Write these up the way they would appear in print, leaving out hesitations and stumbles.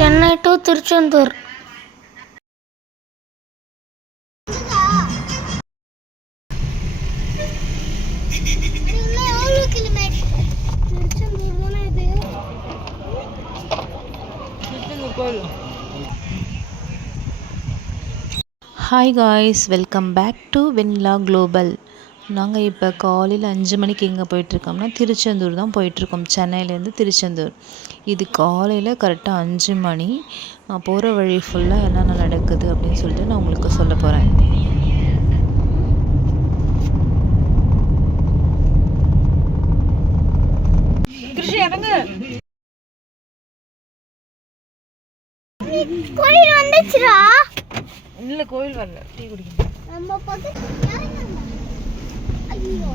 Chennai to Tiruchendur. Hi guys, welcome back to Vennila Global. நாங்கள் இப்போ காலையில் 5 மணிக்கு எங்கே போயிட்டுருக்கோம்னா திருச்செந்தூர் தான் போயிட்டுருக்கோம். சென்னையிலேருந்து திருச்செந்தூர். இது காலையில் கரெக்டாக 5 மணி. போகிற வழி ஃபுல்லாக என்னென்ன நடக்குது அப்படின்னு சொல்லிட்டு நான் உங்களுக்கு சொல்ல போகிறேன். கோயில் வந்துச்சுடா. இல்லை, கோயில் வரல, டீ குடிக்கணும். நம்ம பக்கத்துல ஐயோ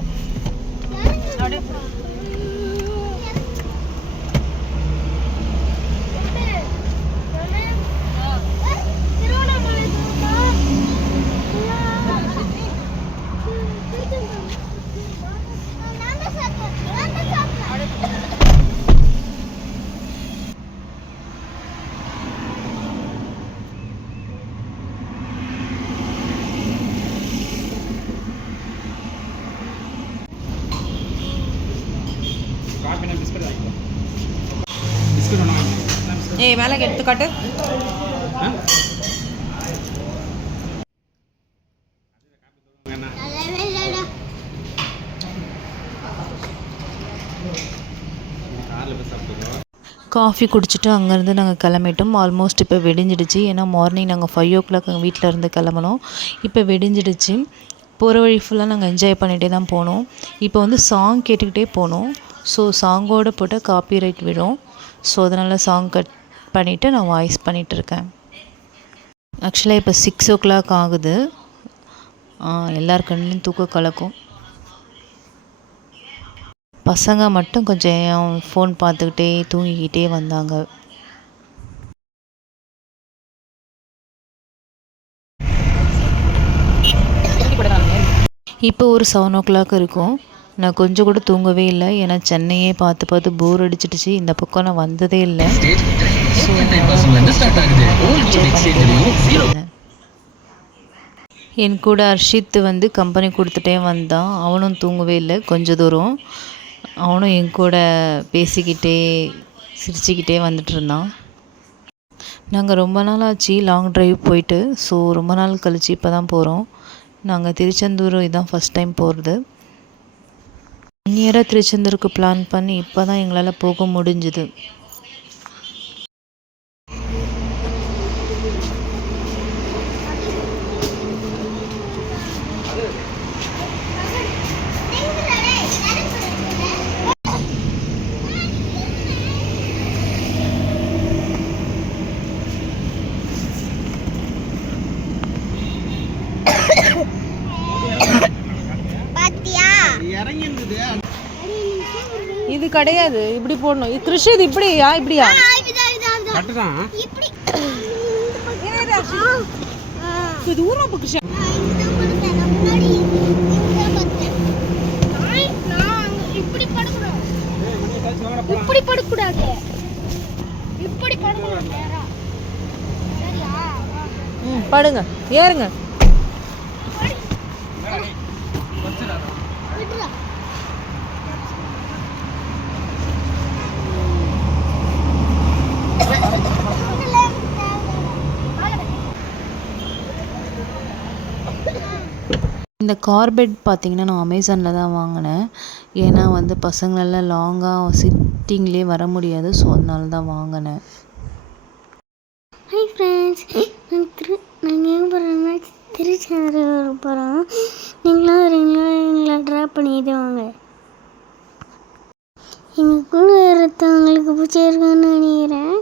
ஏய், மேலே எடுத்து காட்டு. காஃபி குடிச்சிட்டு அங்கேருந்து நாங்கள் கிளம்பிட்டோம். ஆல்மோஸ்ட் இப்போ வெடிஞ்சிடுச்சு. ஏன்னா மார்னிங் நாங்கள் 5 o'clock எங்கள் வீட்டில் இருந்து கிளம்பணும். இப்போ வெடிஞ்சிடுச்சு. போகிற வழி ஃபுல்லாக நாங்கள் என்ஜாய் பண்ணிகிட்டே தான் போனோம். இப்போ வந்து சாங் கேட்டுக்கிட்டே போனோம். ஸோ சாங்கோடு போட்டால் காப்பிரைட் விடும். ஸோ அதனால் சாங் கட் பண்ணிவிட்டு நான் வாய்ஸ் பண்ணிகிட்ருக்கேன். ஆக்சுவலாக இப்போ 6 o'clock ஆகுது. எல்லார் கண்ணிலையும் தூக்க கலக்கும். பசங்க மட்டும் கொஞ்சம் ஃபோன் பார்த்துக்கிட்டே தூங்கிக்கிட்டே வந்தாங்க. இப்போ ஒரு 7 o'clock இருக்கும். நான் கொஞ்சம் கூட தூங்கவே இல்லை. ஏன்னா சென்னையே பார்த்து பார்த்து போர் அடிச்சிடுச்சு. இந்த பக்கம் நான் வந்ததே இல்லை. என் கூட ஹர்ஷித் வந்து கம்பெனி கொடுத்துட்டே வந்தான். அவனும் தூங்கவே இல்லை. கொஞ்சம் தூரம் அவனும் என் கூட பேசிக்கிட்டே சிரிச்சுக்கிட்டே வந்துட்டு இருந்தான். நாங்கள் ரொம்ப நாள் ஆச்சு லாங் ட்ரைவ் போயிட்டு. ஸோ ரொம்ப நாள் கழிச்சு இப்போ தான் போகிறோம். நாங்கள் திருச்செந்தூர் இதான் ஃபஸ்ட் டைம் போகிறது. நியராக திருச்செந்தூருக்கு பிளான் பண்ணி இப்போ தான் எங்களால் போக முடிஞ்சுது. இது கிடையாது, இப்படி போடணும். கிருஷி, இது இப்படியா? இப்படியா இப்படி படக்கூடாது. இப்படி படக்கூடாது. படுங்க, ஏறுங்க. இந்த கார்பெட் பார்த்திங்கன்னா நான் அமேசானில் தான் வாங்கினேன். ஏன்னா வந்து பசங்களெல்லாம் லாங்காக சிட்டிங்லேயே வர முடியாது. ஸோ அதனால தான் வாங்கினேன். ஹாய் ஃப்ரெண்ட்ஸ், நாங்கள் எங்கே போகிறோம்னா திருச்செந்தூர் போகிறோம். நீங்களும் வரீங்களா? எங்களை ட்ராப் பண்ணிட்டு வாங்க. எங்கள் கூட ஒருத்தவங்களுக்கு பிடிச்சிருக்குன்னு நினைக்கிறேன்.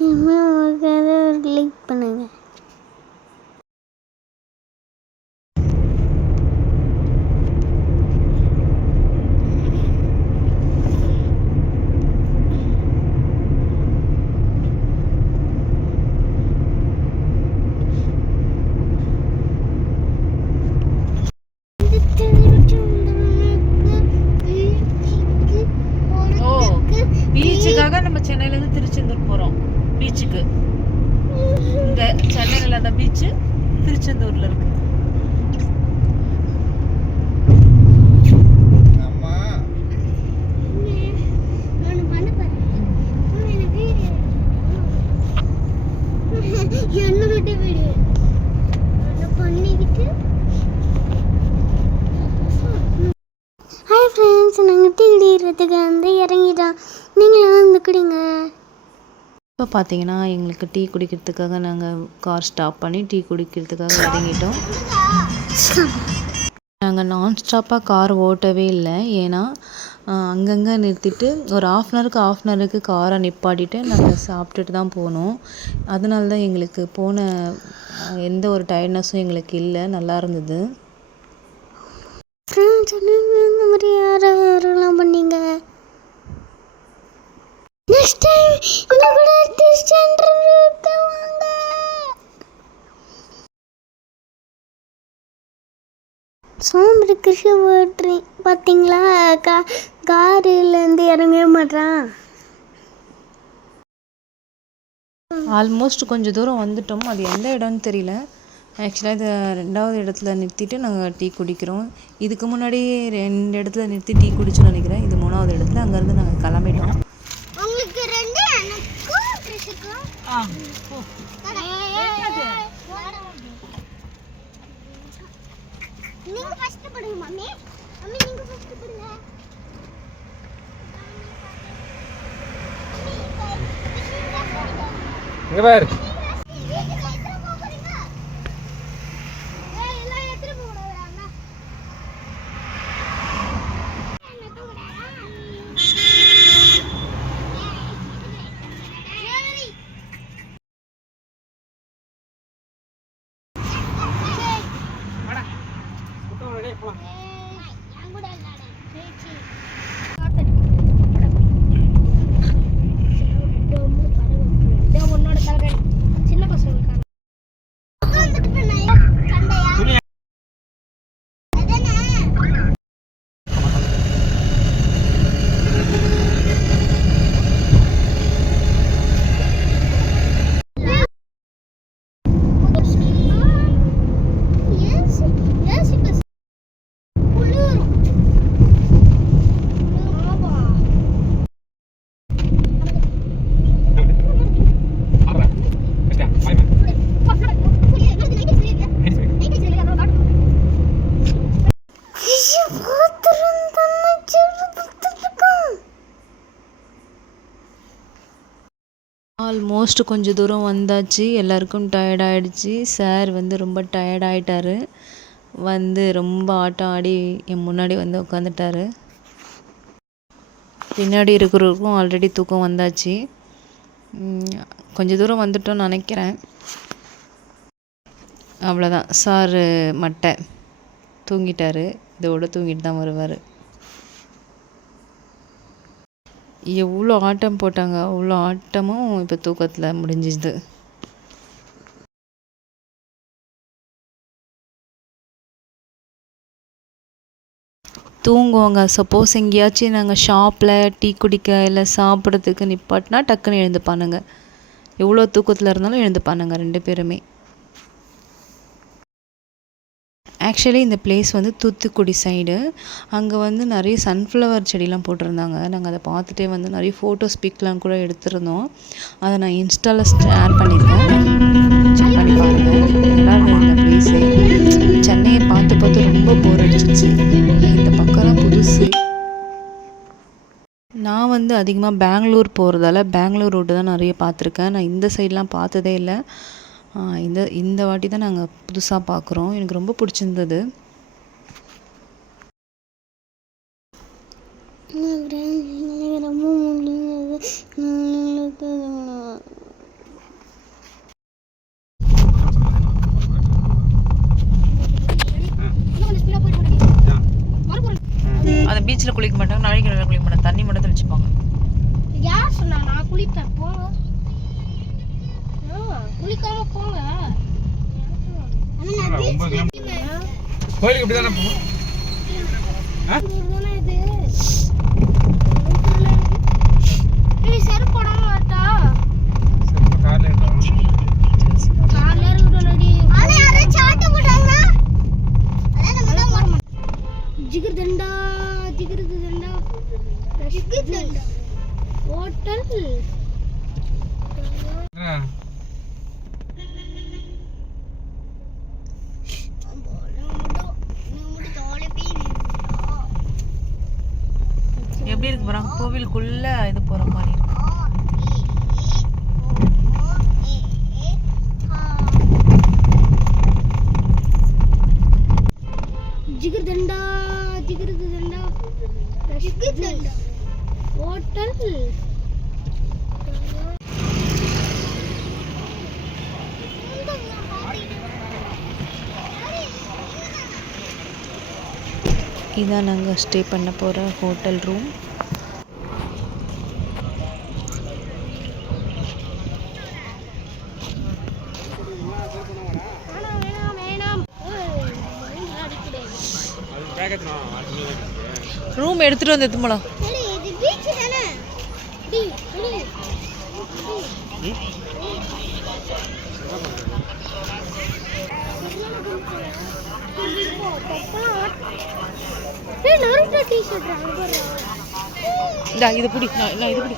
இனிமேல் உங்களுக்காக ஒரு லைக் பண்ணுங்கள். இப்போ சென்னையிலேருந்து திருச்செந்தூர் போகிறோம் பீச்சுக்கு. இங்கே சென்னையில் அந்த பீச்சு திருச்செந்தூரில் இருக்கு. ஹாய் ஃப்ரெண்ட்ஸ், நாங்கள் டீ குடிக்கிறதுக்கு வந்து இறங்கிட்டோம். நீங்களும் வந்து குடிங்க. இப்போ பார்த்தீங்கன்னா எங்களுக்கு டீ குடிக்கிறதுக்காக நாங்கள் கார் ஸ்டாப் பண்ணி டீ குடிக்கிறதுக்காக இறங்கிட்டோம். நாங்கள் நான் ஸ்டாப்பாக கார் ஓட்டவே இல்லை. ஏன்னா அங்கங்கே நிறுத்திட்டு ஒரு ஆஃப் அன் ஹவருக்கு காரை நிப்பாட்டிட்டு நாங்கள் சாப்பிட்டுட்டு தான் போனோம். அதனால தான் எங்களுக்கு போன எந்த ஒரு டயர்ட்னஸும் எங்களுக்கு இல்லை, நல்லா இருந்தது. ஃப்ரெண்ட்ஸ், இந்த மாதிரி யாரெல்லாம் பண்ணீங்க? நெக்ஸ்ட் டைம் இந்த கூட திருச்செந்தூருக்கு வாங்க. சோம்பேறி கிருஷி ஓட்டுறீ பார்த்தீங்களா? காரிலேருந்து இறங்கவே மாட்டான். ஆல்மோஸ்ட் கொஞ்சம் தூரம் வந்துட்டோம். அது எந்த இடம்னு தெரியல. ஆக்சுவலாக இது 2வது இடத்துல நிறுத்திட்டு நாங்கள் டீ குடிக்கிறோம். இதுக்கு முன்னாடி 2 இடத்துல நிறுத்தி டீ குடிச்சோன்னு நினைக்கிறேன். இது 3வது இடத்துல. அங்கேருந்து நாங்கள் கிளம்பிட்டோம். உங்களுக்கு 2 எனக்கும் கிருஷிக்கும். நீங்க ஃபர்ஸ்ட் படுங்க மம்மி. மம்மி நீங்க ஃபர்ஸ்ட் படுங்க. இங்க பாரு. ஆல்மோஸ்ட் கொஞ்சம் தூரம் வந்தாச்சு. எல்லாருக்கும் டயர்ட் ஆகிடுச்சு. சார் வந்து ரொம்ப டயர்ட் ஆகிட்டாரு. வந்து ரொம்ப ஆட்டம் ஆடி என் முன்னாடி வந்து உட்காந்துட்டாரு. பின்னாடி இருக்கிறவருக்கும் ஆல்ரெடி தூக்கம் வந்தாச்சு. கொஞ்சம் தூரம் வந்துட்டோம்னு நினைக்கிறேன். அவ்வளோதான், சார் மட்டை தூங்கிட்டாரு. இதோட தூங்கிட்டு தான் வருவார். எவ்வளோ ஆட்டம் போட்டாங்க, அவ்வளோ ஆட்டமும் இப்போ தூக்கத்தில் முடிஞ்சிது. தூங்குவாங்க. சப்போஸ் எங்கேயாச்சும் நாங்கள் ஷாப்பில் டீ குடிக்க இல்லை சாப்பிட்றதுக்கு நிப்பாட்டினா டக்குன்னு எழுந்துப்பானுங்க. எவ்வளோ தூக்கத்தில் இருந்தாலும் எழுந்துப்பானுங்க 2 பேருமே. ஆக்சுவலி இந்த பிளேஸ் வந்து தூத்துக்குடி சைடு. அங்கே வந்து நிறைய சன்ஃப்ளவர் செடிலாம் போட்டிருந்தாங்க. நாங்கள் அதை பார்த்துட்டே வந்து நிறைய ஃபோட்டோஸ் பிக்லாம் கூட எடுத்திருந்தோம். அதை நான் இன்ஸ்டாவில் ஷேர் பண்ணியிருக்கேன், செக் பண்ணி பாருங்கள். நல்லா இருந்தது இந்த பிளேஸே. சென்னையை பார்த்து பார்த்து ரொம்ப போர் அடிச்சிச்சு. இந்த பக்கம்லாம் புதுசு. நான் வந்து அதிகமாக பெங்களூர் போகிறதால பெங்களூர் ரோடு தான் நிறைய பார்த்துருக்கேன். நான் இந்த சைட்லாம் பார்த்ததே இல்லை. இந்த வாட்டி தான் நாங்கள் புதுசாக பார்க்குறோம். எனக்கு ரொம்ப பிடிச்சிருந்தது. அந்த பீச்சில் குளிக்க மாட்டாங்க, நாளைக்கு குளிக்க மாட்டாங்க, தண்ணி மட்டும் தெளிச்சுப்பாங்க. யார் சொன்னா? நான் குளிப்பேன். போங்க, குளிக்காம போங்க. கோயிலுக்கு இப்படிதானே போகும். செருப்போட ஹோட்டல் எப்படி இருக்கு போகிறாங்க கோவிலுக்குள்ளே இது போகிற மாதிரி இருக்கு. ஜிகர்தண்டா ஜிகர்தண்டா ஜிகர்தண்டா ஹோட்டல் இதான் நாங்கள் ஸ்டே பண்ண போகிற ஹோட்டல் ரூம். ரூம் எடுத்துகிட்டு வந்து எத்து போலாம். இது பிடி நான் இது பிடி.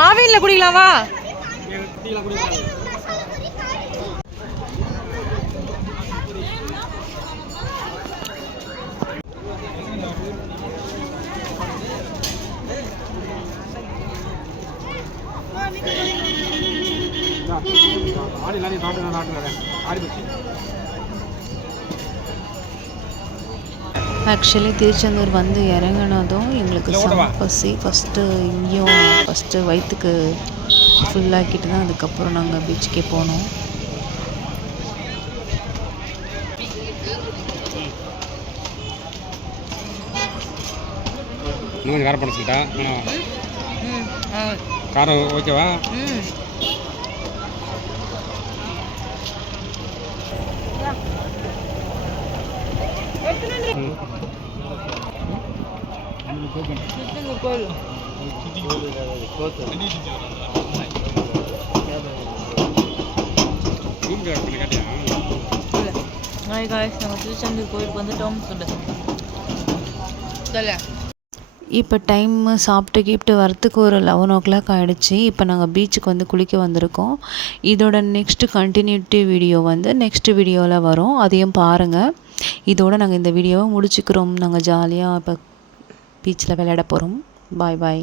ஆவின்ல குடிக்கலாம் வா. ஆக்சுவலி திருச்செந்தூர் வந்து இறங்கினதும் எங்களுக்கு செம பசி. ஃபஸ்ட்டு இங்கேயும் ஃபஸ்ட்டு வயிற்றுக்கு ஃபுல்லாக்கிட்டு தான் அதுக்கப்புறம் நாங்கள் பீச்சுக்கே போனோம். இன்னும் காரம் படிச்சுட்டா காரம் ஓகேவா? திருச்செந்தூர் கோயிலுக்கு வந்துட்டோம் சொல்லு. இப்போ டைம் சாப்பிட்டு கீப்பிட்டு வரத்துக்கு ஒரு 11 o'clock ஆகிடுச்சு. இப்போ நாங்கள் பீச்சுக்கு வந்து குளிக்க வந்திருக்கோம். இதோட நெக்ஸ்ட்டு கண்டினியூட்டி வீடியோ வந்து நெக்ஸ்ட் வீடியோவில் வரும், அதையும் பாருங்கள். இதோடு நாங்கள் இந்த வீடியோவை முடிச்சுக்கிறோம். நாங்கள் ஜாலியாக இப்போ பீச்சில் விளையாட போகிறோம். பாய் பாய்.